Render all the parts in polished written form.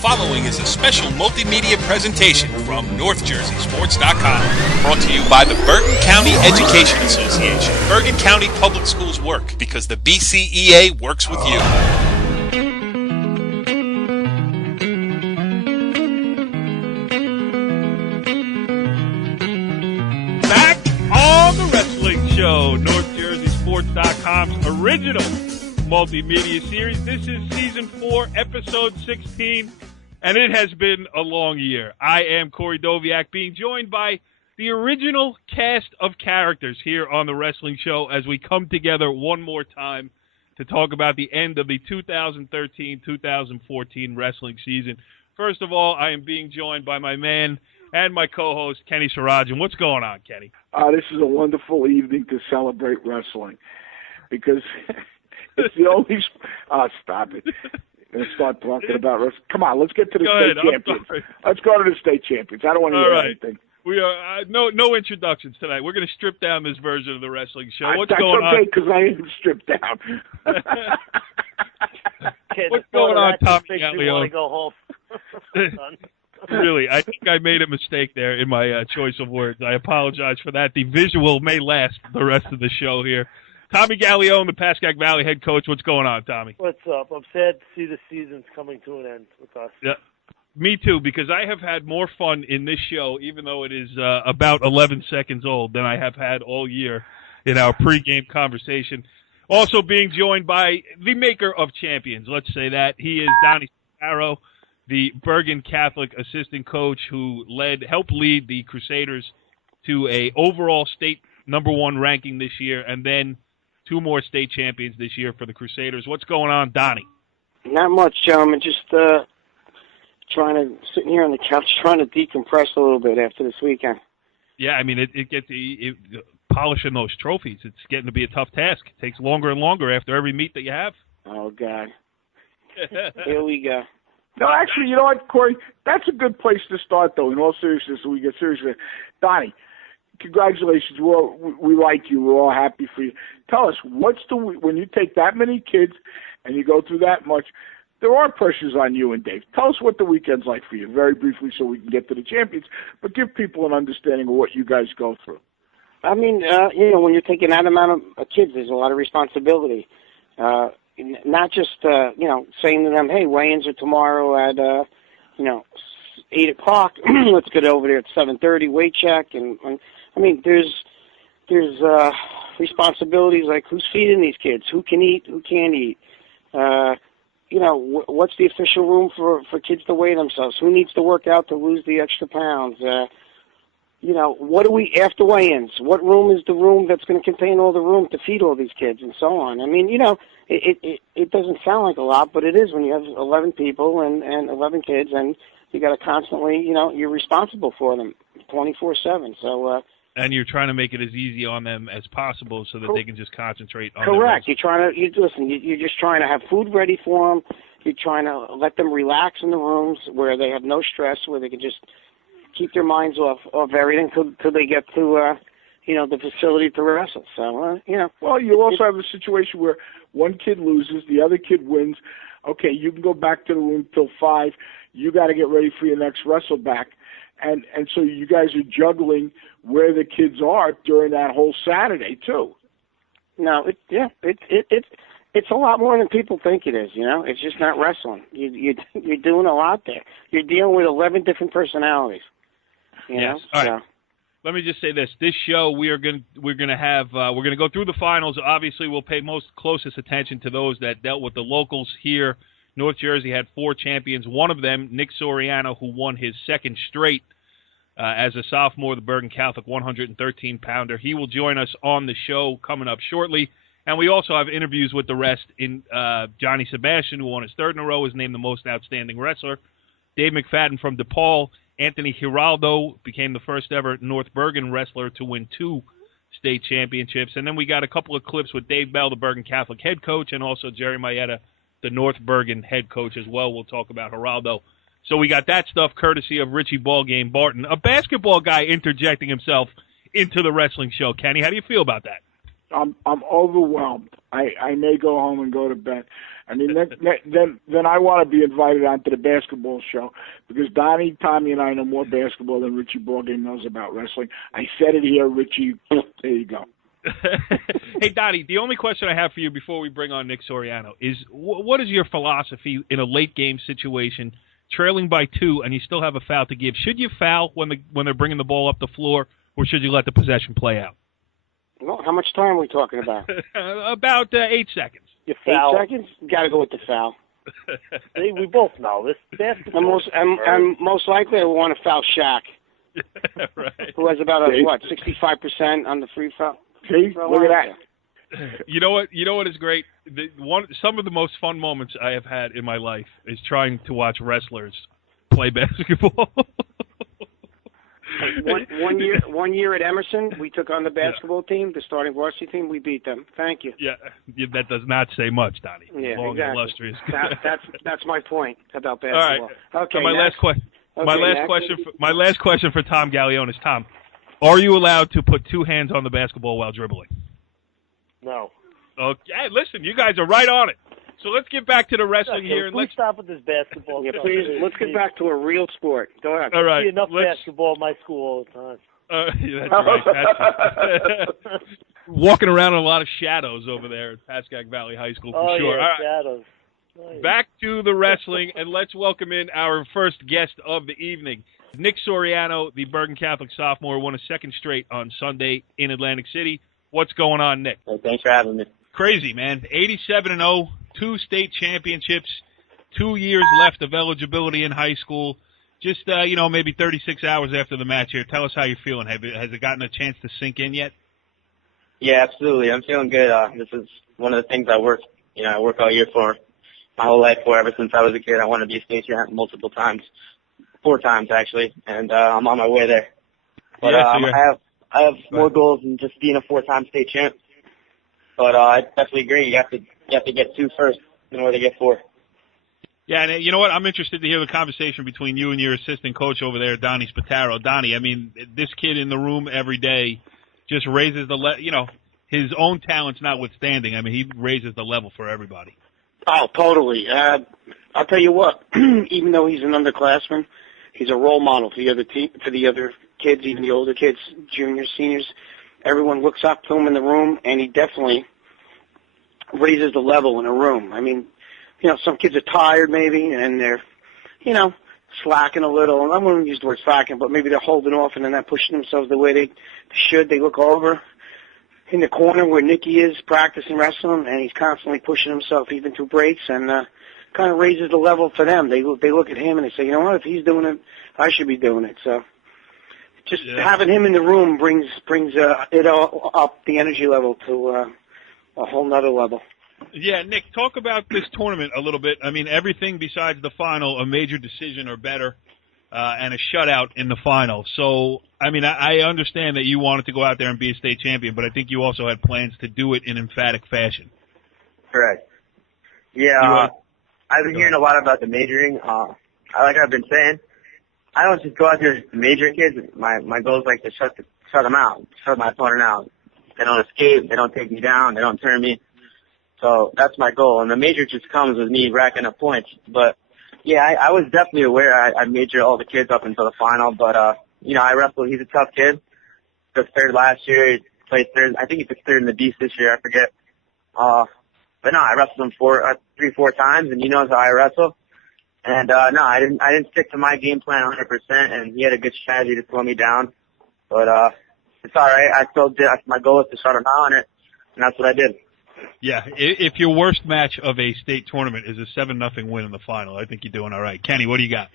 following is a special multimedia presentation from NorthJerseySports.com. Brought to you by the Bergen County Education Association. Bergen County Public Schools work because the BCEA works with you. Back on the Wrestling Show, NorthJerseySports.com's original multimedia series. This is Season 4, Episode 16, and it has been a long year. I am Corey Doviak, being joined by the original cast of characters here on the Wrestling Show as we come together one more time to talk about the end of the 2013-2014 wrestling season. First of all, I am being joined by my man and my co-host, Kenny Soriano. What's going on, Kenny? This is a wonderful evening to celebrate wrestling because it's the only. Stop it! I'm going to start talking about wrestling. Come on, let's get to the state champions. Let's go to the state champions. I don't want to hear anything. We are no introductions tonight. We're going to strip down this version of the wrestling show. What's that's going okay, because I am stripped down. What's going on, Tommy Gallione? Go home. Really, I think I made a mistake there in my choice of words. I apologize for that. The visual may last the rest of the show here. Tommy Gallione, the Pascack Valley head coach. What's going on, Tommy? What's up? I'm sad to see the season's coming to an end with us. Yeah, me too, because I have had more fun in this show, even though it is about 11 seconds old, than I have had all year in our pregame conversation. Also being joined by the maker of champions, let's say that. He is Johnny Sebastian, the Bergen Catholic assistant coach who helped lead the Crusaders to a overall state #1 ranking this year, and then 2 more state champions this year for the Crusaders. What's going on, Donnie? Not much, gentlemen. Just sitting here on the couch trying to decompress a little bit after this weekend. Yeah, I mean, it gets polishing those trophies. It's getting to be a tough task. It takes longer and longer after every meet that you have. Oh, God. Here we go. No, actually, you know what, Corey? That's a good place to start, though, in all seriousness, so we get serious. Donnie, congratulations. We like you. We're all happy for you. Tell us, when you take that many kids and you go through that much, there are pressures on you and Dave. Tell us what the weekend's like for you, very briefly, so we can get to the champions, but give people an understanding of what you guys go through. I mean, when you're taking that amount of kids, there's a lot of responsibility. Not just, saying to them, hey, weigh-ins are tomorrow at, 8 o'clock. Let's get over there at 7:30, weight check. And I mean, there's responsibilities like who's feeding these kids, who can eat, who can't eat. What's the official room for kids to weigh themselves? Who needs to work out to lose the extra pounds? What do we, after weigh-ins, what room is the room that's going to contain all the room to feed all these kids and so on? I mean, it doesn't sound like a lot, but it is when you have 11 people and 11 kids, and you got to constantly, you're responsible for them 24/7. So, and you're trying to make it as easy on them as possible so that they can just concentrate on correct. You're just trying to have food ready for them. You're trying to let them relax in the rooms where they have no stress, where they can just keep their minds off everything till they get to, the facility to wrestle. So, Well, you also have a situation where one kid loses, the other kid wins. Okay, you can go back to the room till 5. You got to get ready for your next wrestle back. And so you guys are juggling where the kids are during that whole Saturday, too. No, it's a lot more than people think it is, It's just not wrestling. You're doing a lot there. You're dealing with 11 different personalities. Yes. All right. Let me just say this: this show we're going to go through the finals. Obviously, we'll pay closest attention to those that dealt with the locals here. North Jersey had 4 champions. One of them, Nick Soriano, who won his second straight as a sophomore, the Bergen Catholic 113-pounder. He will join us on the show coming up shortly. And we also have interviews with the rest in Johnny Sebastian, who won his 3rd in a row, is named the most outstanding wrestler. Dave McFadden from DePaul. Anthony Geraldo became the first ever North Bergen wrestler to win 2 state championships. And then we got a couple of clips with Dave Bell, the Bergen Catholic head coach, and also Jerry Mayetta, the North Bergen head coach as well. We'll talk about Giraldo. So we got that stuff courtesy of Richie Ballgame Barton, a basketball guy interjecting himself into the wrestling show. Kenny, how do you feel about that? I'm overwhelmed. I may go home and go to bed. I mean, then I want to be invited onto the basketball show because Donnie, Tommy, and I know more basketball than Richie Ballgame knows about wrestling. I said it here, Richie. There you go. Hey, Donnie, the only question I have for you before we bring on Nick Soriano is what is your philosophy in a late-game situation, trailing by 2, and you still have a foul to give? Should you foul when they're bringing the ball up the floor, or should you let the possession play out? Well, how much time are we talking about? About 8 seconds. You foul. 8 seconds? Got to go with the foul. See, we both know this. Basketball. And most likely I want to foul Shaq. Right. Who has about 65% on the free foul? See, look at that. You know what is great? Some of the most fun moments I have had in my life is trying to watch wrestlers play basketball. One year at Emerson, we took on the basketball team, the starting varsity team. We beat them. Thank you. Yeah, that does not say much, Donnie. Yeah, long exactly. and illustrious. That's my point about basketball. All right. Okay. So my next. last question for Tom Gallione is, Tom, are you allowed to put 2 hands on the basketball while dribbling? No. Okay. Hey, listen, you guys are right on it. So let's get back to the wrestling here. And let's stop with this basketball. Yeah, please. Let's get back to a real sport. Go ahead. All right. I see enough basketball in my school all the time. Yeah, that's right. Walking around in a lot of shadows over there at Pascack Valley High School for sure. Yeah, all right. shadows. Nice. Back to the wrestling, and let's welcome in our first guest of the evening. Nick Soriano, the Bergen Catholic sophomore, won a second straight on Sunday in Atlantic City. What's going on, Nick? Hey, thanks for having me. Crazy, man. 87-0, 2 state championships, 2 years left of eligibility in high school. Just, maybe 36 hours after the match here. Tell us how you're feeling. Has it gotten a chance to sink in yet? Yeah, absolutely. I'm feeling good. This is one of the things I work all year for, my whole life for, ever since I was a kid. I wanted to be a state champ multiple times, 4 times actually, and I'm on my way there. But I have more goals than just being a 4-time state champ. But I definitely agree. You have to get 2 first in order to get 4. Yeah, and you know what? I'm interested to hear the conversation between you and your assistant coach over there, Donnie Spataro. Donnie, I mean, this kid in the room every day just raises his own talents notwithstanding. I mean, he raises the level for everybody. Oh, totally. I'll tell you what. Even though he's an underclassman, he's a role model for the other kids, even the older kids, juniors, seniors. Everyone looks up to him in the room, and he definitely raises the level in a room. I mean, some kids are tired maybe, and they're, slacking a little. I wouldn't use the word slacking, but maybe they're holding off and they're not pushing themselves the way they should. They look over in the corner where Nicky is practicing wrestling, and he's constantly pushing himself even through breaks, and kind of raises the level for them. They look at him and they say, you know what, if he's doing it, I should be doing it. So just having him in the room brings it all up, the energy level to a whole nother level. Yeah, Nick, talk about this tournament a little bit. I mean, everything besides the final, a major decision or better, and a shutout in the final. So, I mean, I understand that you wanted to go out there and be a state champion, but I think you also had plans to do it in emphatic fashion. Correct. Yeah, I've been hearing a lot about the majoring. Like I've been saying, I don't just go out there to major kids. My goal is like to shut them out, shut my opponent out. They don't escape. They don't take me down. They don't turn me. So that's my goal. And the major just comes with me racking up points. But, yeah, I was definitely aware I majored all the kids up until the final. But, I wrestled. He's a tough kid. Took 3rd last year. He played 3rd. I think he took 3rd in the Beast this year. I forget. But, no, I wrestled him 3-4 times, and he knows how I wrestle. And, no, I didn't stick to my game plan 100%, and he had a good strategy to slow me down. But, it's all right. I still did. My goal is to shut him out on it, and that's what I did. Yeah, if your worst match of a state tournament is a 7-0 win in the final, I think you're doing all right. Kenny, what do you got?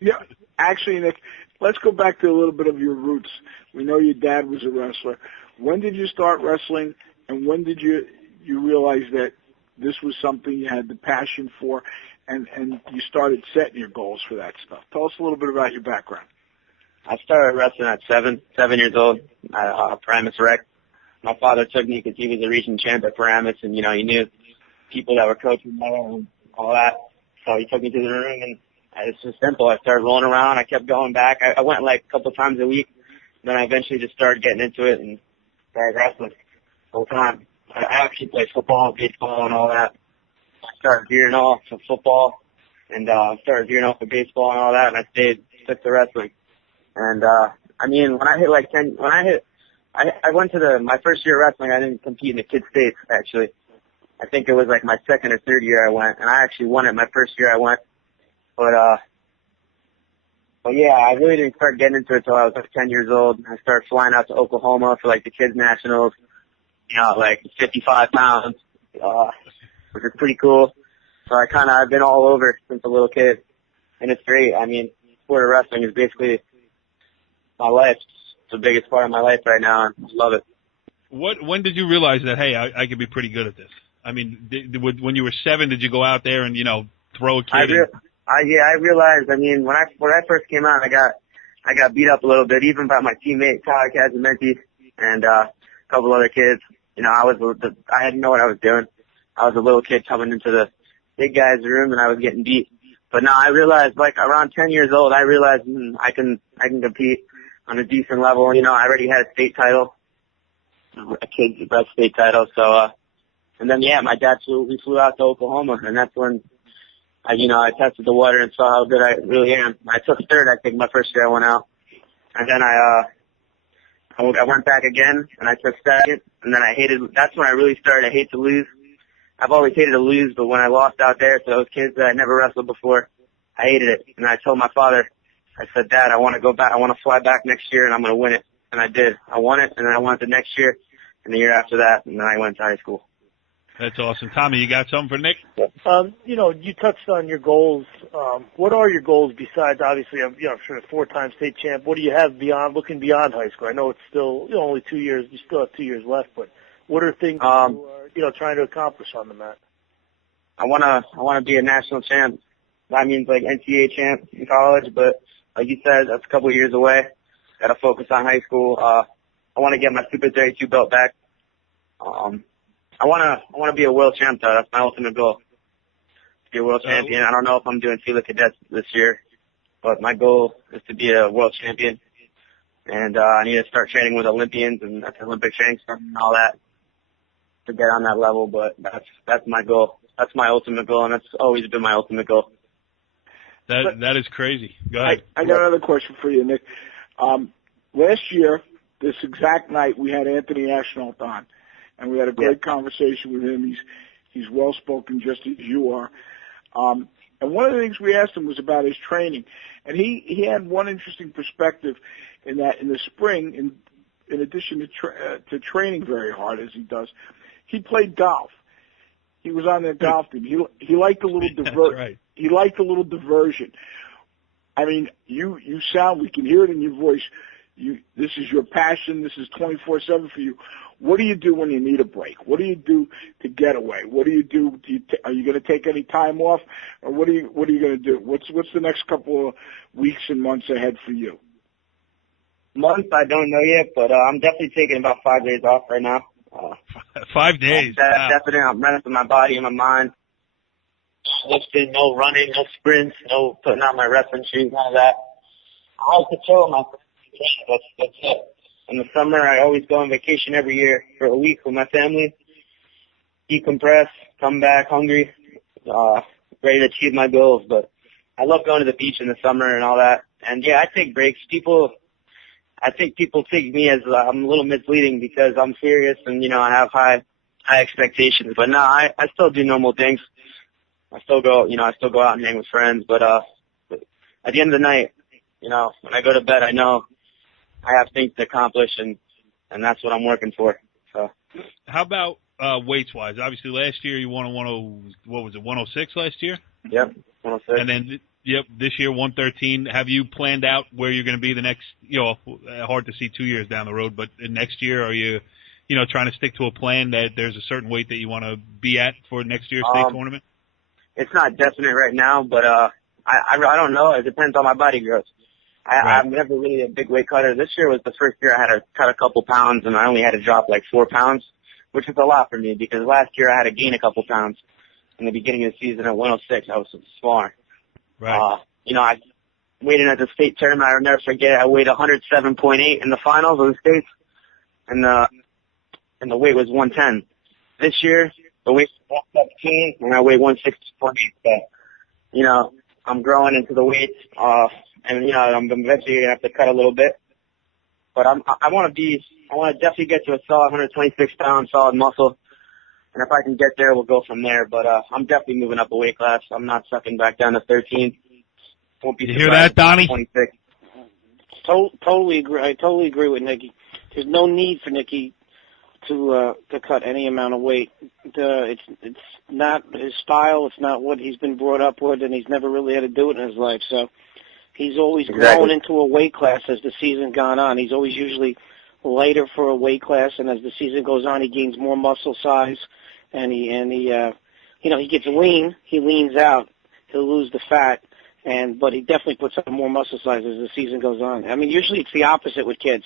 Yeah, actually, Nick, let's go back to a little bit of your roots. We know your dad was a wrestler. When did you start wrestling, and when did you realize that this was something you had the passion for, and you started setting your goals for that stuff? Tell us a little bit about your background. I started wrestling at 7 years old at Paramus Rec. My father took me because he was a region champ at Paramus, and, he knew people that were coaching there and all that. So he took me to the room, and it's just simple. I started rolling around. I kept going back. I went like a couple times a week. Then I eventually just started getting into it and started wrestling. whole time. I actually played football, baseball, and all that. I started veering off of football and started veering off of baseball and all that, and I stuck to wrestling. And I mean, when I hit like 10, I went to my first year of wrestling. I didn't compete in the kids' states actually. I think it was like my second or third year I went, and I actually won it my first year I went. But yeah, I really didn't start getting into it until I was like 10 years old. I started flying out to Oklahoma for like the kids' nationals, like 55 pounds, which is pretty cool. So I've been all over since a little kid, and it's great. I mean, sport of wrestling is basically my life. It's the biggest part of my life right now, and I love it. When did you realize that, hey, I could be pretty good at this? I mean, when you were 7, did you go out there and, throw a kid? I realized, I mean, when I first came out, I got beat up a little bit, even by my teammate, Tyler Casamenti, and a couple other kids. I didn't know what I was doing. I was a little kid coming into the big guy's room, and I was getting beat. But now I realized, like, around 10 years old, I realized I can compete on a decent level. I already had a state title, a kid's best state title. So, and then, my dad we flew out to Oklahoma, and that's when I tested the water and saw how good I really am. I took third, I think, my first year I went out. And then I went back again, and I took second. And then that's when I really started to hate to lose. I've always hated to lose, but when I lost out there to those kids that I never wrestled before, I hated it. And I told my father, I said, Dad, I want to go back. I want to fly back next year, and I'm going to win it. And I did. I won it, and then I won it the next year, and the year after that, and then I went to high school. That's awesome. Tommy, you got something for Nick? You touched on your goals. What are your goals besides, obviously, I'm sure a 4-time state champ. What do you have looking beyond high school? I know it's still only 2 years. You still have 2 years left, but what are things you are trying to accomplish on the mat? I wanna be a national champ. That means like NCAA champ in college, but like you said, that's a couple of years away. Got to focus on high school. I want to get my Super 32 belt back. I want to be a world champ, though. That's my ultimate goal. To be a world champion. I don't know if I'm doing Fila Cadets this year, but my goal is to be a world champion. And I need to start training with Olympians and at the Olympic training center and all that to get on that level. But that's my goal. That's my ultimate goal, and that's always been my ultimate goal. That is crazy. Go ahead. I got another question for you, Nick. Last year, this exact night, we had Anthony Geraldo on, and we had a great conversation with him. He's well-spoken, just as you are. And one of the things we asked him was about his training, and he had one interesting perspective in that in the spring, in addition to training very hard as he does, he played golf. He was on the golf team. He liked a little right. He liked a little diversion. I mean, you sound, we can hear it in your voice. This is your passion. This is 24/7 for you. What do you do when you need a break? What do you do to get away? What do you do? Are you going to take any time off, or what are you going to do? What's the next couple of weeks and months ahead for you? Months, I don't know yet, but I'm definitely taking about 5 days off right now. 5 days. Wow. Definitely, I'm resting my body and my mind. Lifting, no running, no sprints, no putting on my wrestling shoes, none of that. I like to chill my. That's it. In the summer, I always go on vacation every year for a week with my family. Decompress, come back hungry, ready to achieve my goals. But I love going to the beach in the summer and all that. And yeah, I take breaks. I think people take me as I'm a little misleading because I'm serious and I have high expectations. But no, I still do normal things. I still go out and hang with friends. But at the end of the night, when I go to bed, I know I have things to accomplish, and that's what I'm working for. So, how about weights wise? Obviously, last year you won 106 last year. Yep, 106. And then this year 113. Have you planned out where you're going to be the next? Hard to see 2 years down the road, but next year are you, trying to stick to a plan that there's a certain weight that you want to be at for next year's state tournament? It's not definite right now, but I don't know. It depends on my body growth. I'm never really a big weight cutter. This year was the first year I had to cut a couple pounds, and I only had to drop like 4 pounds, which is a lot for me because last year I had to gain a couple pounds. In the beginning of the season at 106, I was smaller. Right. I weighed in at the state tournament. I'll never forget. I weighed 107.8 in the finals of the states, and and the weight was 110. This year, the weight was 117, and I weigh 164. So, I'm growing into the weights, and I'm eventually gonna have to cut a little bit. But I want to definitely get to a solid 126 pound solid muscle. And if I can get there, we'll go from there. But I'm definitely moving up a weight class. I'm not sucking back down to 13. Won't be. You hear that, Donnie? 26. Totally agree. I totally agree with Nicky. There's no need for Nicky to cut any amount of weight. It's not his style. It's not what he's been brought up with, and he's never really had to do it in his life. So he's always grown into a weight class as the season gone on. He's always usually lighter for a weight class, and as the season goes on, he gains more muscle size, and he gets lean. He leans out. He'll lose the fat, but he definitely puts on more muscle size as the season goes on. I mean, usually it's the opposite with kids.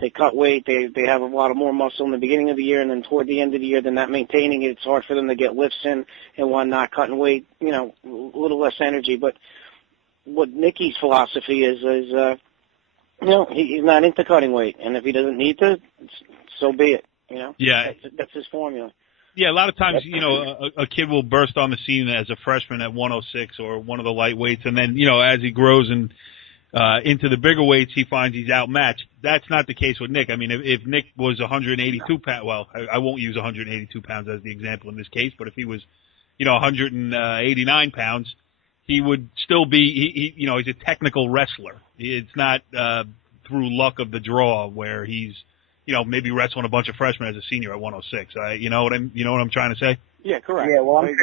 They cut weight. They have a lot of more muscle in the beginning of the year, and then toward the end of the year, they're not maintaining it. It's hard for them to get lifts in and whatnot. Cutting weight, a little less energy. But what Nicky's philosophy is he's not into cutting weight, and if he doesn't need to, so be it. Yeah, that's his formula. Yeah, a lot of times, a kid will burst on the scene as a freshman at 106 or one of the light weights, and then, as he grows and into the bigger weights, he finds he's outmatched. That's not the case with Nick. I mean, if Nick was 182 pounds, well, I won't use 182 pounds as the example in this case, but if he was, 189 pounds, he would still be, he's a technical wrestler. It's not through luck of the draw where he's, maybe wrestling a bunch of freshmen as a senior at 106. You know what I'm trying to say? Yeah, correct. Yeah, well, I'm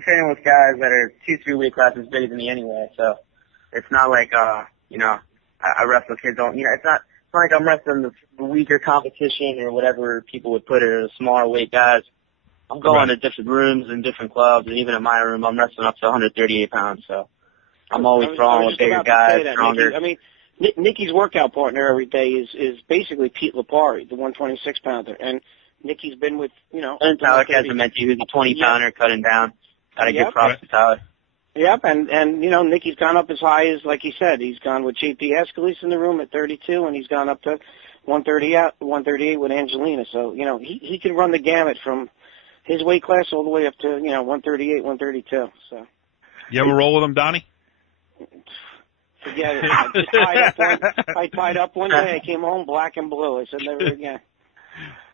training with guys that are 2-3 weight classes bigger than me anyway, so it's not like I wrestle kids it's not like I'm wrestling the weaker competition or whatever people would put it, or the smaller weight guys. I'm going to different rooms and different clubs, and even in my room, I'm wrestling up to 138 pounds. So I'm always throwing with bigger guys, stronger. Nicky. I mean, Nicky's workout partner every day is basically Pete Lipari, the 126-pounder, and Nicky's been with And Tyler Casamenti, who's a 20-pounder cutting down. Gotta give props to Tyler. Yep, and Nicky's gone up as high as, like he said, he's gone with JP Escalise in the room at 32, and he's gone up to 138 with Angelina. So he can run the gamut from his weight class all the way up to 138, 132. So. You ever roll with him, Donnie? Forget it. I tied up one day. I came home black and blue. I said never again.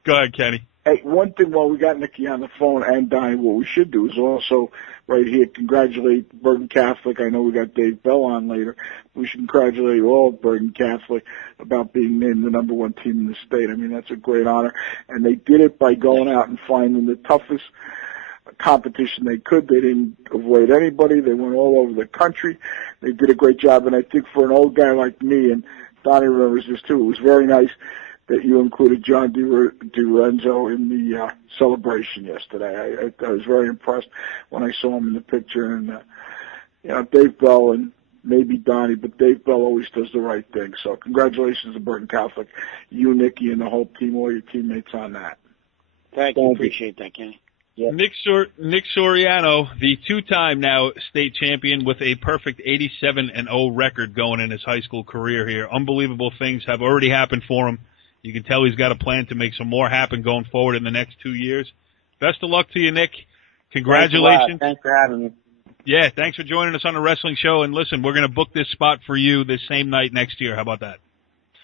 Go ahead, Kenny. Hey, one thing while we got Nicky on the phone and Donnie, what we should do is also right here congratulate Bergen Catholic. I know we got Dave Bell on later. We should congratulate all of Bergen Catholic about being named the number one team in the state. I mean, that's a great honor. And they did it by going out and finding the toughest competition they could. They didn't avoid anybody. They went all over the country. They did a great job. And I think for an old guy like me, and Donnie remembers this too, it was very nice that you included John DiRenzo in the celebration yesterday. I was very impressed when I saw him in the picture. And, Dave Bell and maybe Donnie, but Dave Bell always does the right thing. So congratulations to Bergen Catholic, you, Nicky, and the whole team, all your teammates on that. Thank you. Appreciate that, Kenny. Yep. Nick Soriano, the two-time now state champion with a perfect 87-0 record going in his high school career here. Unbelievable things have already happened for him. You can tell he's got a plan to make some more happen going forward in the next 2 years. Best of luck to you, Nick. Congratulations. Thanks for having me. Yeah, thanks for joining us on the wrestling show. And listen, we're going to book this spot for you this same night next year. How about that?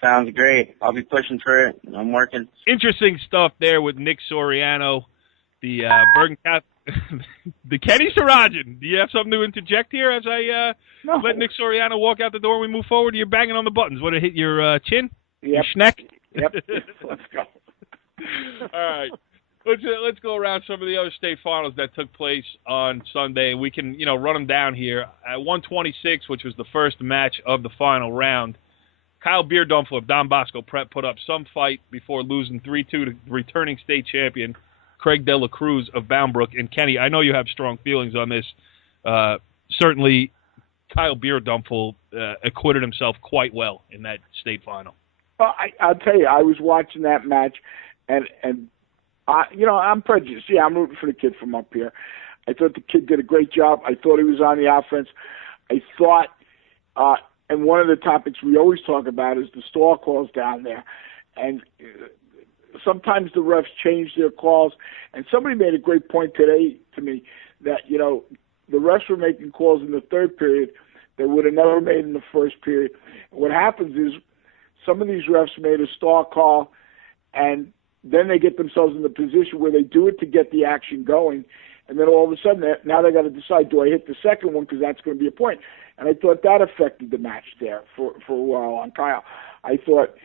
Sounds great. I'll be pushing for it. I'm working. Interesting stuff there with Nick Soriano, the Bergen Catholic, the Kenny Sarajan. Do you have something to interject here as I let Nick Soriano walk out the door and we move forward? You're banging on the buttons. What, it hit your chin? Yep. Your schneck? Yep. Let's go. All right. Let's go around some of the other state finals that took place on Sunday. We can, run them down here. At 126, which was the first match of the final round, Kyle Beerdumpfel of Don Bosco Prep put up some fight before losing 3-2 to returning state champion Craig De La Cruz of Boundbrook. And Kenny, I know you have strong feelings on this. Certainly, Kyle Beerdumpfel acquitted himself quite well in that state final. Well, I'll tell you, I was watching that match, and I'm prejudiced. Yeah, I'm rooting for the kid from up here. I thought the kid did a great job. I thought he was on the offense. I thought, and one of the topics we always talk about is the stall calls down there. And sometimes the refs change their calls. And somebody made a great point today to me that, the refs were making calls in the third period they would have never made in the first period. And what happens is some of these refs made a star call, and then they get themselves in the position where they do it to get the action going, and then all of a sudden now they got to decide, do I hit the second one because that's going to be a point? And I thought that affected the match there for a while on Kyle. I thought,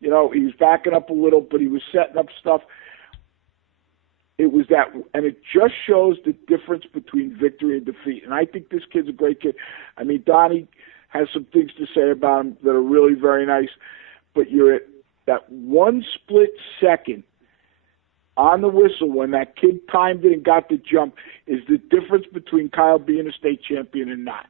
he was backing up a little, but he was setting up stuff. It was that, and it just shows the difference between victory and defeat. And I think this kid's a great kid. I mean, Donnie has some things to say about him that are really very nice, but you're at that one split second on the whistle when that kid timed it and got the jump is the difference between Kyle being a state champion and not.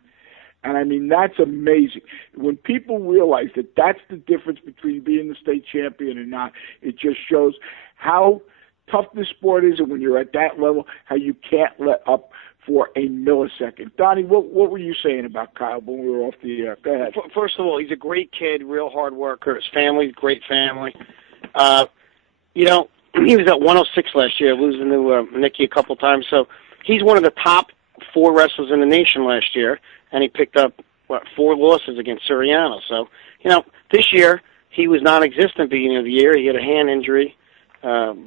And, I mean, that's amazing. When people realize that that's the difference between being the state champion and not, it just shows how tough this sport is, and when you're at that level, how you can't let up for a millisecond. Donnie, what were you saying about Kyle when we were off the air? Go ahead. First of all, he's a great kid, real hard worker. His family, great family. He was at 106 last year, losing to Nicky a couple times. So he's one of the top 4 wrestlers in the nation last year, and he picked up, 4 losses against Suriano. So, this year he was non-existent at the beginning of the year. He had a hand injury.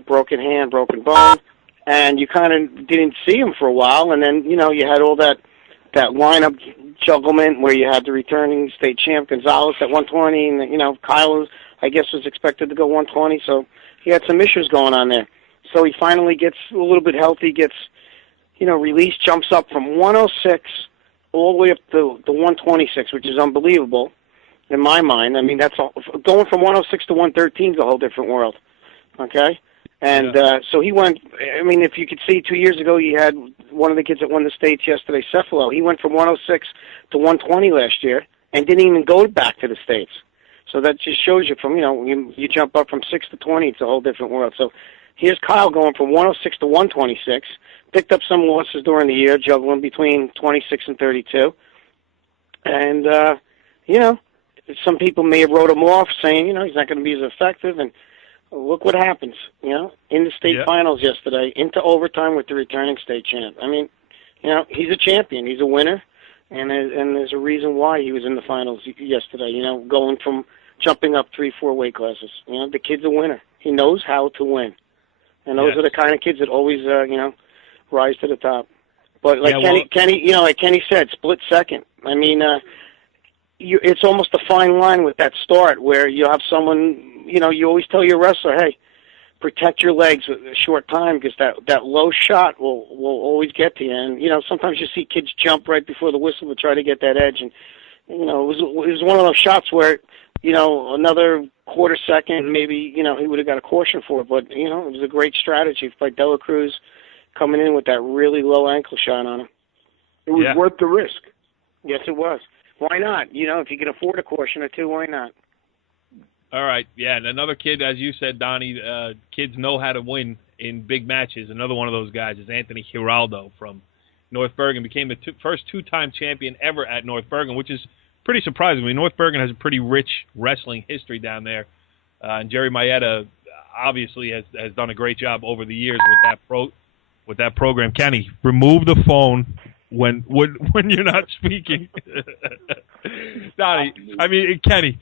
Broken hand, broken bone, and you kind of didn't see him for a while, and then, you had all that lineup jugglement where you had the returning state champ Gonzalez at 120, and, Kyle, I guess, was expected to go 120, so he had some issues going on there. So he finally gets a little bit healthy, gets, released, jumps up from 106 all the way up to 126, which is unbelievable in my mind. I mean, that's all, going from 106 to 113 is a whole different world. Okay? And so he went, I mean, if you could see 2 years ago, you had one of the kids that won the States yesterday, Cephalo. He went from 106 to 120 last year and didn't even go back to the States. So that just shows you from, you jump up from 6 to 20, it's a whole different world. So here's Kyle going from 106 to 126, picked up some losses during the year, juggling between 26 and 32. And, some people may have wrote him off saying, he's not going to be as effective, and look what happens, in the state finals yesterday, into overtime with the returning state champ. I mean, he's a champion. He's a winner, and there's a reason why he was in the finals yesterday, going from jumping up 3-4 weight classes. The kid's a winner. He knows how to win. And those are the kind of kids that always, rise to the top. But like Kenny, like Kenny said, split second. I mean, it's almost a fine line with that start where you have someone, you always tell your wrestler, hey, protect your legs a short time because that low shot will always get to you. And, sometimes you see kids jump right before the whistle to try to get that edge. And, it was one of those shots where, another quarter second, maybe, he would have got a caution for it. But, it was a great strategy by Dela Cruz coming in with that really low ankle shot on him. It was worth the risk. Yes, it was. Why not? If you can afford a caution or two, why not? All right, and another kid, as you said, Donnie, kids know how to win in big matches. Another one of those guys is Anthony Geraldo from North Bergen. Became the first 2-time champion ever at North Bergen, which is pretty surprising. I mean, North Bergen has a pretty rich wrestling history down there. And Jerry Maeda obviously has done a great job over the years with that program. Kenny, remove the phone when you're not speaking. Donnie, I mean, Kenny,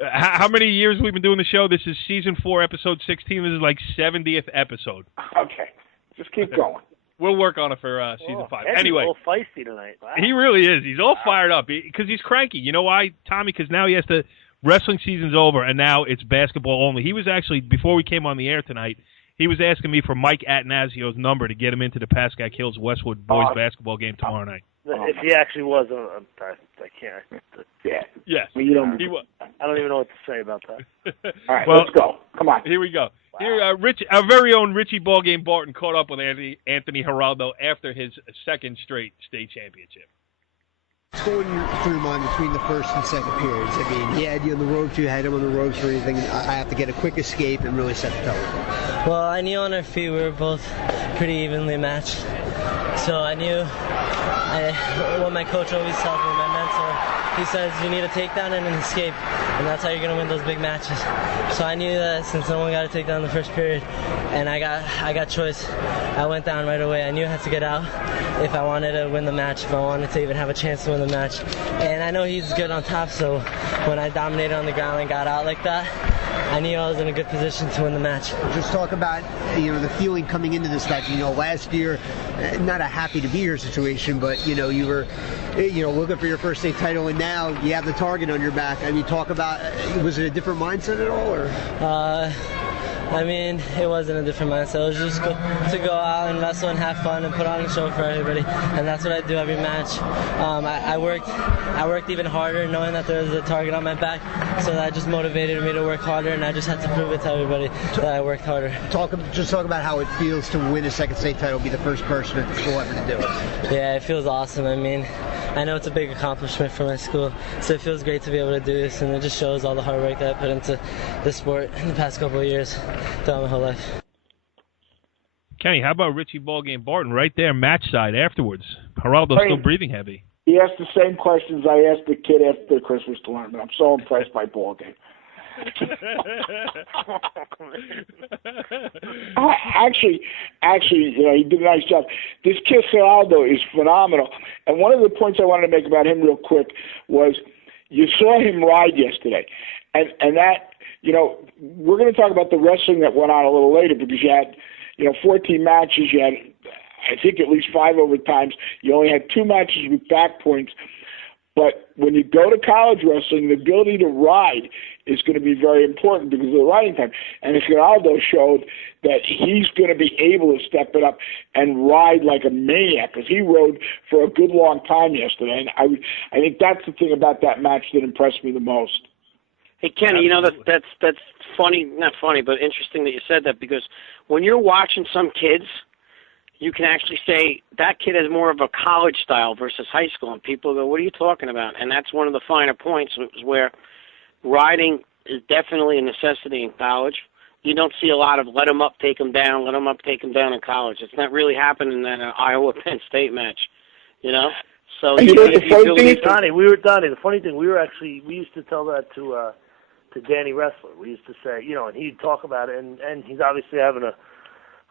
how many years we've been doing the show? This is season 4, episode 16. This is like 70th episode. Okay, just keep going. We'll work on it for season 5. Anyway, he's a little feisty tonight. Wow. He really is. He's all fired up because he's cranky. You know why, Tommy? Because now he has to. Wrestling season's over, and now it's basketball only. He was actually, before we came on the air tonight, he was asking me for Mike Atanasio's number to get him into the Pascack Hills Westwood boys basketball game tomorrow night. If he actually was, I can't. Yeah. Yes. Well, he was. I don't even know what to say about that. All right, let's go. Come on. Here we go. Wow. Here, our very own Richie Ballgame Barton caught up with Anthony Geraldo after his second straight state championship. What's going through your mind between the first and second periods? I mean, he had you on the ropes, you had him on the ropes or anything. I have to get a quick escape and really set the tone. Well, I knew on our feet we were both pretty evenly matched. So I knew what my coach always tells me, my mentor. He says you need a takedown and an escape, and that's how you're going to win those big matches. So I knew that since no one got a takedown in the first period, and I got choice, I went down right away. I knew I had to get out if I wanted to win the match, if I wanted to even have a chance to win the match. And I know he's good on top, so when I dominated on the ground and got out like that, I knew I was in a good position to win the match. Just talk about, the feeling coming into this match. Last year, not a happy to be here situation, but, you were, looking for your first state title, and now you have the target on your back. I mean, talk about, was it a different mindset at all, or? It wasn't a different mindset. It was just to go out and wrestle and have fun and put on a show for everybody, and that's what I do every match. I worked even harder knowing that there was a target on my back, so that just motivated me to work harder, and I just had to prove it to everybody that I worked harder. Talk about how it feels to win a second state title, be the first person at the school ever to do it. Yeah, it feels awesome. I know it's a big accomplishment for my school, so it feels great to be able to do this, and it just shows all the hard work that I put into the sport in the past couple of years, throughout my whole life. Kenny, how about Richie Ballgame Barton right there, match side afterwards? Giraldo's still breathing heavy. He asked the same questions I asked the kid after the Christmas tournament. I'm so impressed by Ballgame. Actually, he did a nice job. This kid Giraldo is phenomenal. And one of the points I wanted to make about him real quick was you saw him ride yesterday, and that, we're going to talk about the wrestling that went on a little later, because you had, 14 matches. You had, I think, at least 5 overtimes. You only had 2 matches with back points. But when you go to college wrestling, the ability to ride is going to be very important because of the riding time. And Giraldo showed that he's going to be able to step it up and ride like a maniac, because he rode for a good long time yesterday. And I think that's the thing about that match that impressed me the most. Hey, Kenny, that's funny, not funny, but interesting that you said that, because when you're watching some kids, you can actually say that kid has more of a college style versus high school, and people go, what are you talking about? And that's one of the finer points, where riding is definitely a necessity in college. You don't see a lot of let them up, take them down, let them up, take them down in college. It's not really happening in that Iowa-Penn State match, So the funny thing, we used to tell that to Danny Wrestler. We used to say, and he'd talk about it, and he's obviously having a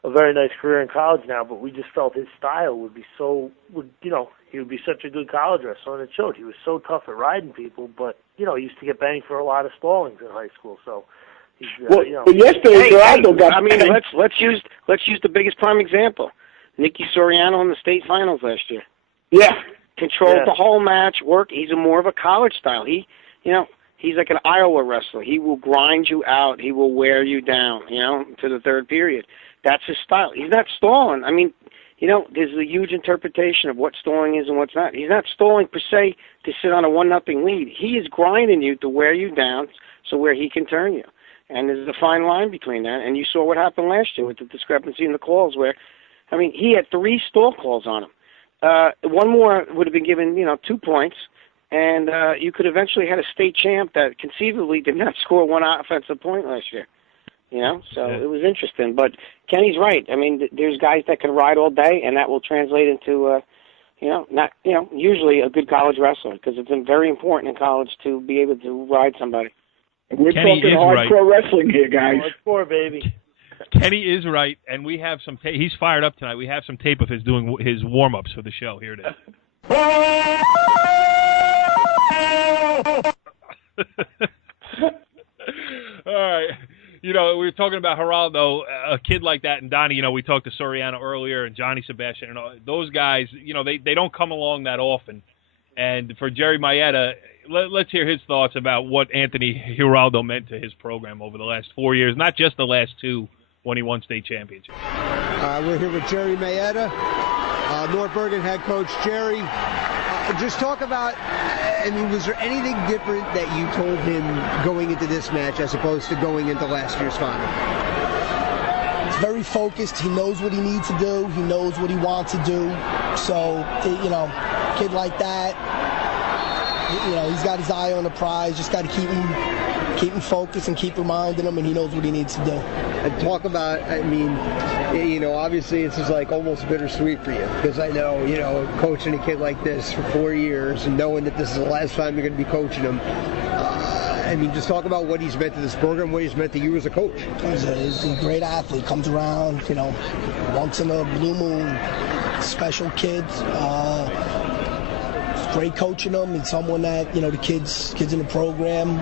very nice career in college now, but we just felt his style would be he would be such a good college wrestler, and it showed. He was so tough at riding people, but, he used to get banged for a lot of stallings in high school, so he's, yesterday, Giraldo got let's use the biggest prime example. Nick Soriano in the state finals last year. Yeah. Controlled the whole match, he's more of a college style. He's like an Iowa wrestler. He will grind you out. He will wear you down, to the third period. That's his style. He's not stalling. There's a huge interpretation of what stalling is and what's not. He's not stalling per se to sit on a 1-0 lead. He is grinding you to wear you down so where he can turn you. And there's a fine line between that. And you saw what happened last year with the discrepancy in the calls where, he had 3 stall calls on him. One more would have been given, 2 points. And you could eventually had a state champ that conceivably did not score 1 offensive point last year. It was interesting. But Kenny's right. There's guys that can ride all day, and that will translate into, usually a good college wrestler, because it's very important in college to be able to ride somebody. We're talking hardcore wrestling here, guys. Hardcore, baby. Kenny is right, and we have some tape. He's fired up tonight. We have some tape of his doing his warm-ups for the show. Here it is. All right. We were talking about Giraldo, a kid like that, and Donnie, we talked to Soriano earlier and Johnny Sebastian, and those guys, they don't come along that often. And for Jerry Maeda, let's hear his thoughts about what Anthony Geraldo meant to his program over the last 4 years, not just the last 2 when he won state championships. We're here with Jerry Maeda, North Bergen head coach. Jerry, just talk about, was there anything different that you told him going into this match as opposed to going into last year's final? He's very focused. He knows what he needs to do. He knows what he wants to do. So, kid like that, he's got his eye on the prize. Just got to keep him focused and keep reminding him, and he knows what he needs to do. And talk about, obviously it's just like almost bittersweet for you, because I know, coaching a kid like this for 4 years and knowing that this is the last time you're going to be coaching him. Just talk about what he's meant to this program, what he's meant to you as a coach. He's a great athlete. Comes around, once in a blue moon. Special kid. Great coaching him. He's someone that the kids in the program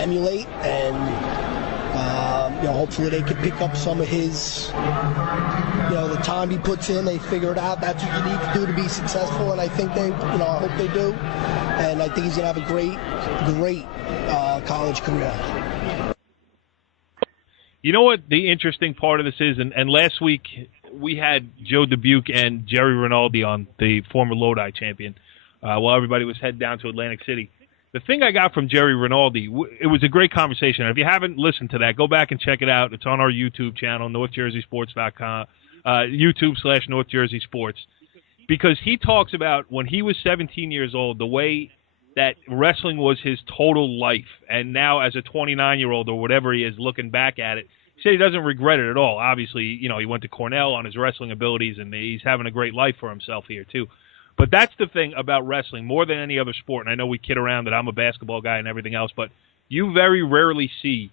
emulate, and hopefully they could pick up some of his. The time he puts in, they figure it out. That's what you need to do to be successful, and I think they, I hope they do. And I think he's gonna have a great college career. You know what the interesting part of this is, and last week we had Joe Dubuque and Jerry Rinaldi on, the former Lodi champion, while everybody was heading down to Atlantic City. The thing I got from Jerry Rinaldi, it was a great conversation. If you haven't listened to that, go back and check it out. It's on our YouTube channel, NorthJerseySports.com, YouTube/North Jersey Sports, because he talks about when he was 17 years old, the way that wrestling was his total life, and now as a 29-year-old or whatever he is, looking back at it, he said he doesn't regret it at all. Obviously, he went to Cornell on his wrestling abilities, and he's having a great life for himself here too. But that's the thing about wrestling, more than any other sport, and I know we kid around that I'm a basketball guy and everything else, but you very rarely see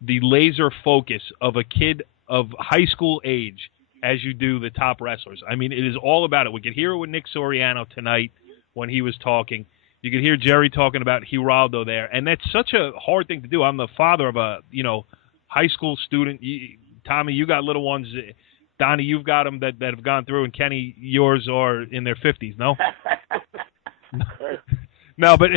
the laser focus of a kid of high school age as you do the top wrestlers. It is all about it. We could hear it with Nick Soriano tonight when he was talking. You could hear Jerry talking about Giraldo there, and that's such a hard thing to do. I'm the father of a, high school student. Tommy, you got little ones. Donnie, you've got them that have gone through, and Kenny, yours are in their 50s, no? No, but,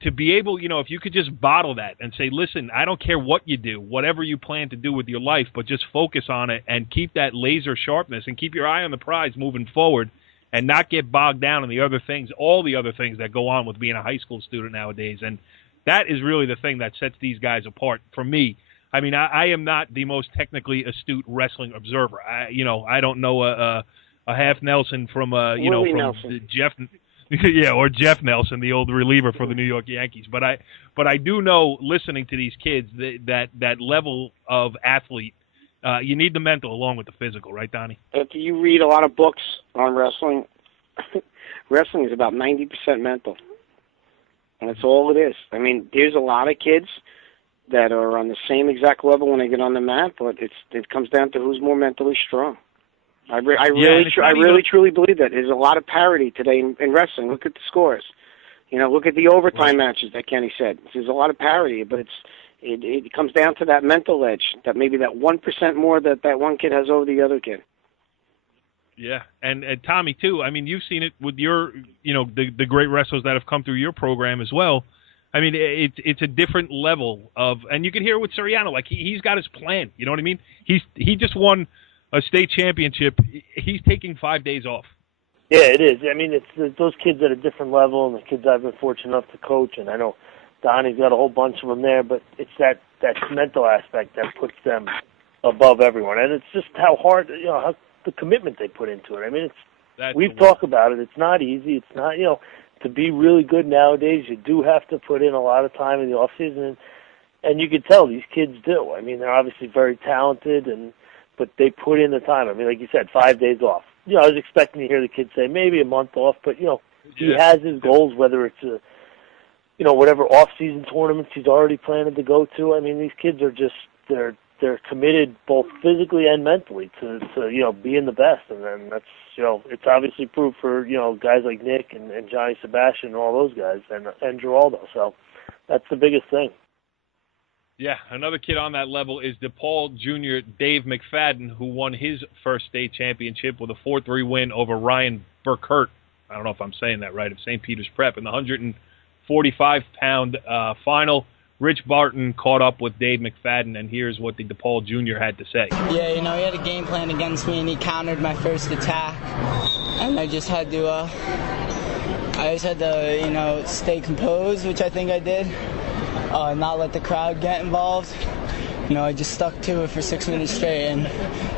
to be able, if you could just bottle that and say, listen, I don't care what you do, whatever you plan to do with your life, but just focus on it and keep that laser sharpness and keep your eye on the prize moving forward, and not get bogged down in the other things, all the other things that go on with being a high school student nowadays. And that is really the thing that sets these guys apart for me. I am not the most technically astute wrestling observer. I don't know a half Nelson from Jeff, or Jeff Nelson, the old reliever for the New York Yankees. But I do know, listening to these kids, that level of athlete, you need the mental along with the physical, right, Donnie? If you read a lot of books on wrestling, wrestling is about 90% mental. And that's all it is. There's a lot of kids that are on the same exact level when they get on the mat, but it comes down to who's more mentally strong. I really truly believe that. There's a lot of parity today in wrestling. Look at the scores. Look at the overtime matches that Kenny said. There's a lot of parity, but it comes down to that mental edge, that maybe that 1% more that one kid has over the other kid. Yeah, and Tommy too. You've seen it with your, the great wrestlers that have come through your program as well. It's a different level of, and you can hear with Suriano, like he's got his plan. You know what I mean? He just won a state championship. He's taking 5 days off. Yeah, it is. It's those kids at a different level, and the kids I've been fortunate enough to coach, and I know Donnie's got a whole bunch of them there, but it's that mental aspect that puts them above everyone, and it's just how hard, how the commitment they put into it. We've talked about it. It's not easy. It's not, to be really good nowadays, you do have to put in a lot of time in the off season, and you can tell these kids do. They're obviously very talented, but they put in the time. Like you said, 5 days off. I was expecting to hear the kids say maybe a month off, but he has his goals, whether it's whatever off-season tournaments he's already planning to go to. These kids are just they're committed both physically and mentally to being the best, and then that's it's obviously proved for guys like Nick and Johnny Sebastian and all those guys and Giraldo. So that's the biggest thing. Yeah, another kid on that level is DePaul junior Dave McFadden, who won his first state championship with a 4-3 win over Ryan Burkert. I don't know if I'm saying that right, of St. Peter's Prep in the 145-pound final. Rich Barton caught up with Dave McFadden, and here's what the DePaul junior had to say. Yeah, he had a game plan against me, and he countered my first attack, and I just had to, stay composed, which I think I did, not let the crowd get involved, I just stuck to it for 6 minutes straight and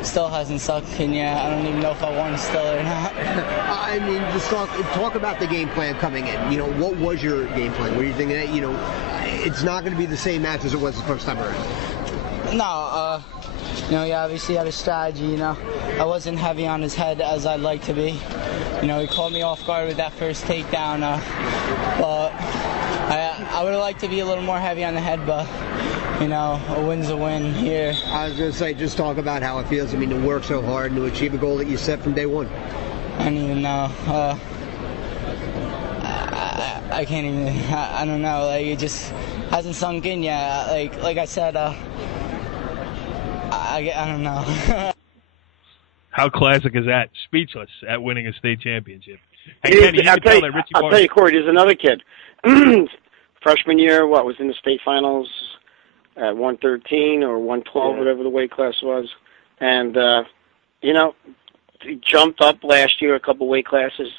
still hasn't stuck. And yeah, I don't even know if I won still or not. I mean, just talk about the game plan coming in. What was your game plan? Were you thinking that, it's not going to be the same match as it was the first time around? No, he obviously had a strategy, I wasn't heavy on his head as I'd like to be. He caught me off guard with that first takedown, but I would have liked to be a little more heavy on the head, but, a win's a win here. I was going to say, just talk about how it feels, to work so hard and to achieve a goal that you set from day one. I don't even know. I can't even, I don't know, it just hasn't sunk in yet. Like I said, I don't know. How classic is that? Speechless at winning a state championship. Hey, I'll tell you, Corey, there's another kid. Freshman year, was in the state finals at 113 or 112, whatever the weight class was. And, he jumped up last year a couple weight classes,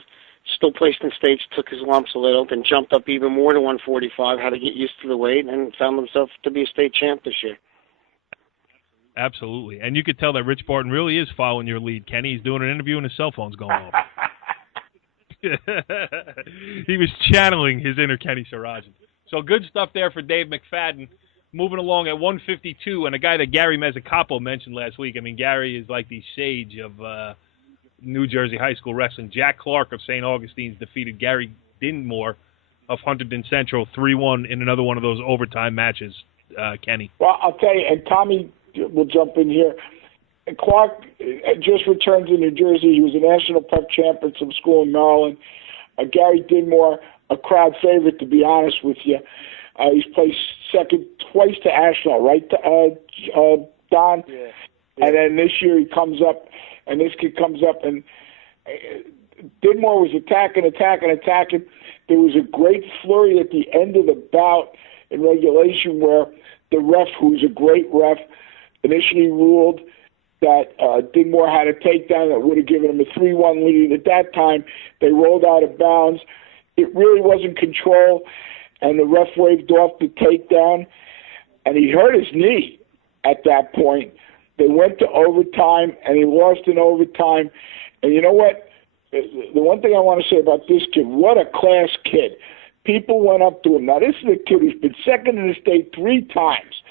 still placed in states, took his lumps a little, then jumped up even more to 145, had to get used to the weight, and found himself to be a state champ this year. Absolutely. And you could tell that Rich Barton really is following your lead, Kenny. He's doing an interview and his cell phone's going off. He was channeling his inner Kenny Sarajan. So good stuff there for Dave McFadden. Moving along at 152, and a guy that Gary Mezzacapo mentioned last week. Gary is like the sage of New Jersey high school wrestling. Jack Clark of St. Augustine's defeated Gary Dinmore of Hunterdon Central 3-1 in another one of those overtime matches, Kenny. Well, I'll tell you, and Tommy will jump in here. Clark just returned to New Jersey. He was a national prep champ at some school in Maryland. Gary Dinmore, a crowd favorite, to be honest with you. He's placed second twice to Asheville, right, Don? Yeah. And then this year he comes up, and this kid comes up, and Dinmore was attacking. There was a great flurry at the end of the bout in regulation where the ref, who's a great ref, initially ruled that Dinmore had a takedown that would have given him a 3-1 lead. At that time, they rolled out of bounds. It really wasn't control, and the ref waved off the takedown, and he hurt his knee at that point. They went to overtime, and he lost in overtime. And you know what? The one thing I want to say about this kid, what a class kid. People went up to him. Now, this is a kid who's been second in the state 3 times.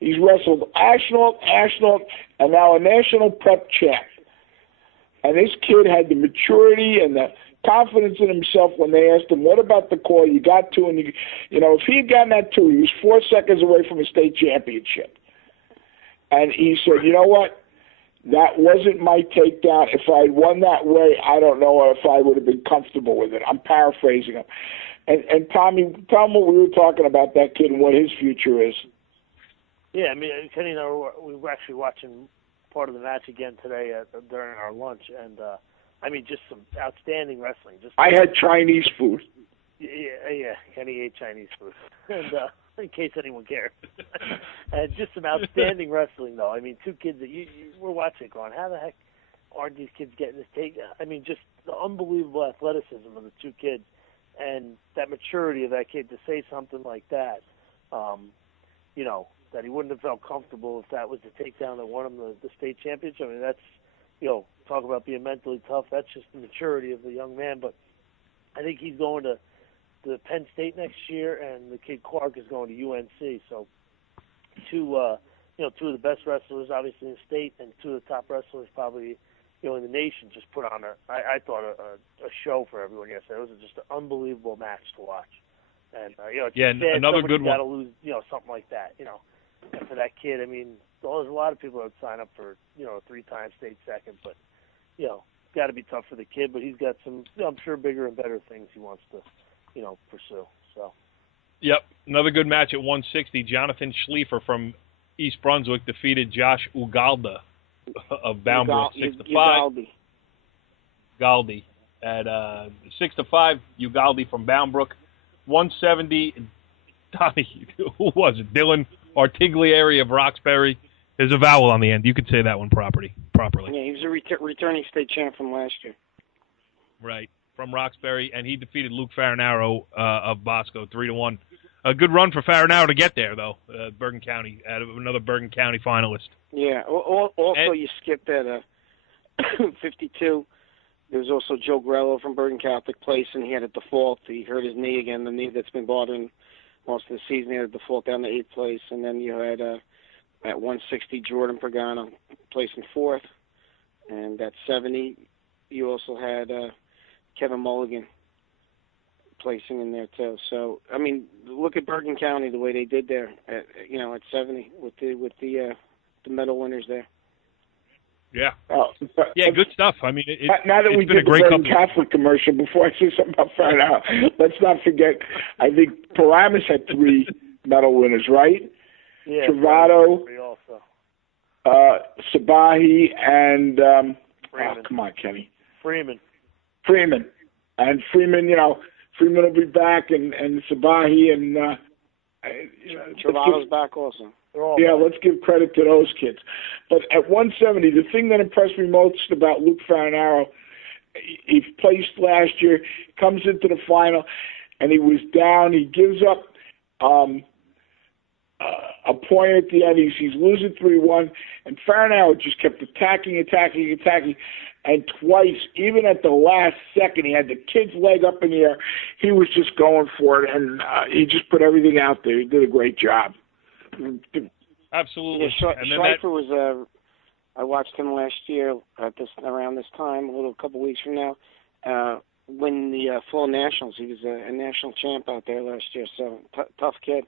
He's wrestled Asheville, and now a national prep champ. And this kid had the maturity and the confidence in himself when they asked him, what about the call? You got 2, and if he had gotten that 2, he was 4 seconds away from a state championship. And he said, you know what? That wasn't my takedown. If I had won that way, I don't know if I would have been comfortable with it. I'm paraphrasing him. And Tommy, tell him what we were talking about, that kid, and what his future is. Yeah, Kenny and I we were actually watching part of the match again today during our lunch, and just some outstanding wrestling. I had Chinese food. Yeah, Kenny ate Chinese food, and in case anyone cares, and just some outstanding wrestling though. 2 kids that you were watching, going, how the heck aren't these kids getting this take? Just the unbelievable athleticism of the 2 kids, and that maturity of that kid to say something like that. That he wouldn't have felt comfortable if that was the takedown that won him the state championship. That's, talk about being mentally tough. That's just the maturity of the young man. But I think he's going to Penn State next year, and the kid Clark is going to UNC. So 2 of the best wrestlers, obviously, in the state, and 2 of the top wrestlers probably, in the nation, just put on I thought a show for everyone yesterday. It was just an unbelievable match to watch. And, it's sad another good one. Got to lose, something like that, And for that kid, there's a lot of people that would sign up for, 3-time state second, but, got to be tough for the kid. But he's got some, I'm sure, bigger and better things he wants to, pursue. So. Yep, another good match at 160. Jonathan Schliefer from East Brunswick defeated Josh Ugalda of Boundbrook 6-5. Ugaldi at 6-5. Ugaldi from Boundbrook. 170. Tommy, who was it? Dylan Artiglieri of Roxbury. There's a vowel on the end. You could say that one properly. Yeah, he was a returning state champ from last year. Right, from Roxbury, and he defeated Luke Farinaro of Bosco 3-1. a good run for Farinaro to get there, though. Bergen County, another Bergen County finalist. Yeah. Also, you skipped at 52. There was also Joe Giraldo from Bergen Catholic place, and he had a default. He hurt his knee again, the knee that's been bothering most of the season. He had a default down to 8th place. And then you had at 160, Jordan Pagano placing 4th. And at 70, you also had Kevin Mulligan placing in there too. So, I mean, look at Bergen County, the way they did there at 70 with the medal winners there. Yeah. Yeah, good stuff. I mean, now that we did the Bergen Catholic commercial, before I say something about Farinaro, let's not forget, I think Paramus had 3 medal winners, right? Yeah. Travato, Sabahi, and come on, Kenny. Freeman. And Freeman, Freeman will be back, and Sabahi, and Travato's back also. Yeah, let's give credit to those kids. But at 170, the thing that impressed me most about Luke Farinaro, he placed last year, comes into the final, and he was down. He gives up a point at the end. He's losing 3-1, and Farinaro just kept attacking, and twice, even at the last second, he had the kid's leg up in the air. He was just going for it, and he just put everything out there. He did a great job. Absolutely. Yeah, Schleifer was. I watched him last year around this time, a couple weeks from now, win the Fall Nationals. He was a national champ out there last year. So tough kid.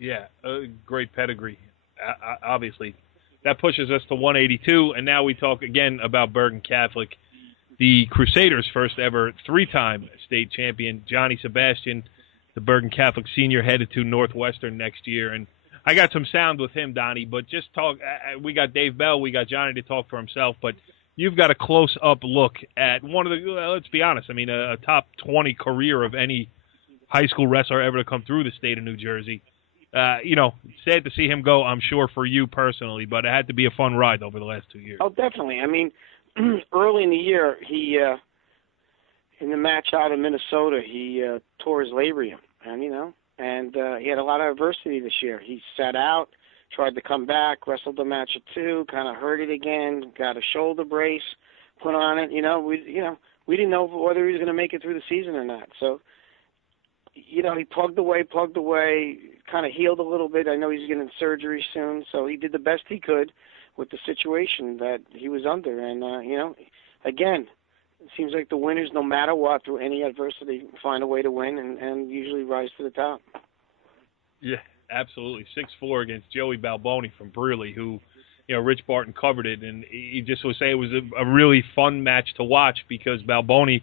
Yeah, great pedigree. Obviously, that pushes us to 182, and now we talk again about Bergen Catholic. The Crusaders' first ever 3-time state champion, Johnny Sebastian, the Bergen Catholic senior, headed to Northwestern next year. And I got some sound with him, Donnie, but just talk. We got Dave Bell, we got Johnny to talk for himself, but you've got a close-up look at one of the, let's be honest, I mean, a top 20 career of any high school wrestler ever to come through the state of New Jersey. Sad to see him go, I'm sure, for you personally, but it had to be a fun ride over the last 2 years. Oh, definitely. I mean, early in the year, he in the match out of Minnesota, he tore his labrum, and he had a lot of adversity this year. He sat out, tried to come back, wrestled the match or 2, kind of hurt it again, got a shoulder brace put on it. We didn't know whether he was going to make it through the season or not. So, he plugged away, kind of healed a little bit. I know he's getting surgery soon, so he did the best he could with the situation that he was under. And, again, it seems like the winners, no matter what, through any adversity, find a way to win and usually rise to the top. Yeah, absolutely. 6'4" against Joey Balboni from Brearley, who, Rich Barton covered it, and he just would say it was a really fun match to watch because Balboni,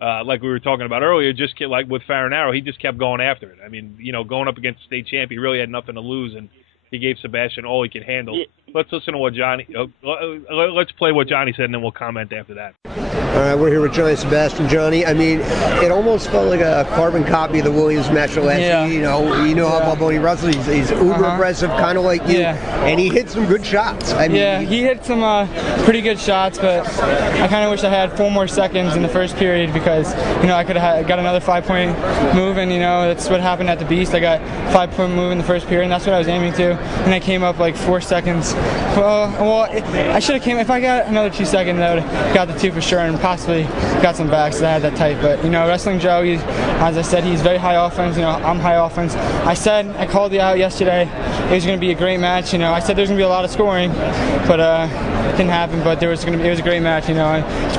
like we were talking about earlier, just like with Farinaro, he just kept going after it. I mean, going up against the state champ, he really had nothing to lose, and he gave Sebastian all he could handle. Yeah. Let's listen to what let's play what Johnny said, and then we'll comment after that. All right, we're here with Johnny Sebastian. Johnny, I mean, it almost felt like a carbon copy of the Williams match last year. You know how Balboni wrestles. He's uber aggressive, kind of like you, and he hit some good shots. I mean, he hit some pretty good shots, but I kind of wish I had 4 more seconds in the first period because, I could have got another 5-point move, and, that's what happened at the Beast. I got 5-point move in the first period, and that's what I was aiming to, and I came up like 4 seconds. I should have came. If I got another 2 seconds, I would have got the 2 for sure, and possibly got some back, so I had that tight. But Wrestling Joe, as I said, he's very high offense. I'm high offense. I called you out yesterday. It was going to be a great match. I said there's going to be a lot of scoring, but it didn't happen. But it was a great match.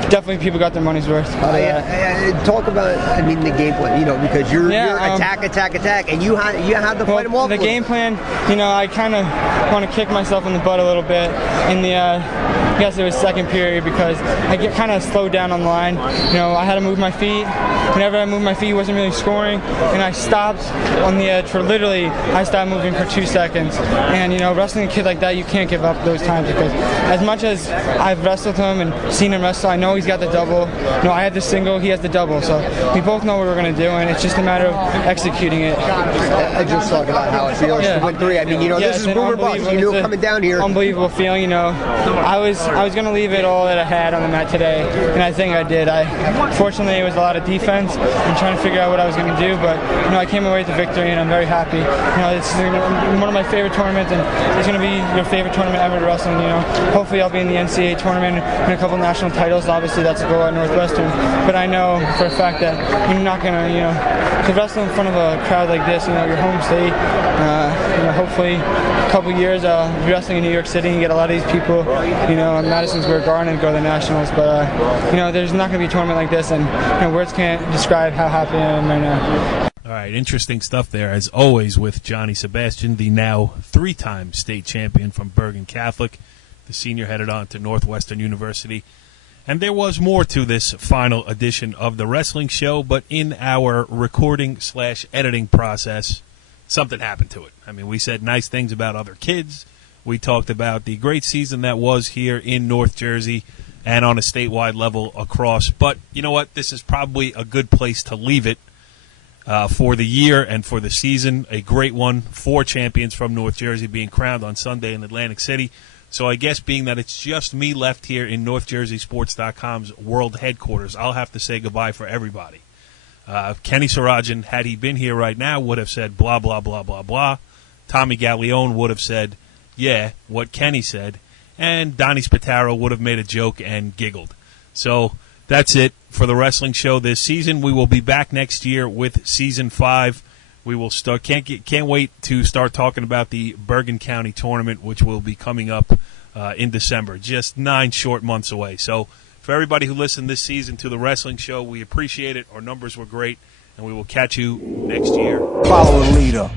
Definitely people got their money's worth. Talk about the game plan. Because you're attack, and you had to fight him off. The game plan. I kind of want to kick myself in the butt a little bit in the. I guess it was second period because I get kind of slowed down on the line. I had to move my feet. Whenever I moved my feet, wasn't really scoring, and I stopped on the edge for literally. I stopped moving for 2 seconds, and wrestling a kid like that, you can't give up those times because as much as I've wrestled him and seen him wrestle, I know he's got the double. I had the single, he has the double, so we both know what we're going to do, and it's just a matter of executing it. I just talk about how it feels to win 3. I mean, this is boomer bust. You knew coming down here. Unbelievable feeling. I was going to leave it all that I had on the mat today, and I think I did. Fortunately, it was a lot of defense. moments and trying to figure out what I was going to do. But I came away with the victory, and I'm very happy. It's one of my favorite tournaments, and it's going to be your favorite tournament ever to wrestle. Hopefully I'll be in the NCAA tournament and a couple national titles. Obviously that's a goal at Northwestern, but I know for a fact that you're not going to wrestle in front of a crowd like this. Your home state. Hopefully a couple years be wrestling in New York City and get a lot of these people, Madison Square Garden and go to the Nationals. But there's not going to be a tournament like this, and words can't describe how happy I am right now. All right, interesting stuff there, as always, with Johnny Sebastian, the now 3-time state champion from Bergen Catholic. The senior headed on to Northwestern University. And there was more to this final edition of the wrestling show, but in our recording/editing process, something happened to it. I mean, we said nice things about other kids. We talked about the great season that was here in North Jersey and on a statewide level across. But you know what? This is probably a good place to leave it for the year and for the season. A great one. 4 champions from North Jersey being crowned on Sunday in Atlantic City. So I guess being that it's just me left here in NorthJerseySports.com's world headquarters, I'll have to say goodbye for everybody. Kenny Sarajan, had he been here right now, would have said blah, blah, blah, blah, blah. Tommy Gallione would have said, yeah, what Kenny said. And Donnie Spataro would have made a joke and giggled. So that's it for the wrestling show this season. We will be back next year with Season 5. We will start. Can't wait to start talking about the Bergen County tournament, which will be coming up in December. Just 9 short months away. So for everybody who listened this season to the wrestling show, we appreciate it. Our numbers were great, and we will catch you next year. Follow the leader.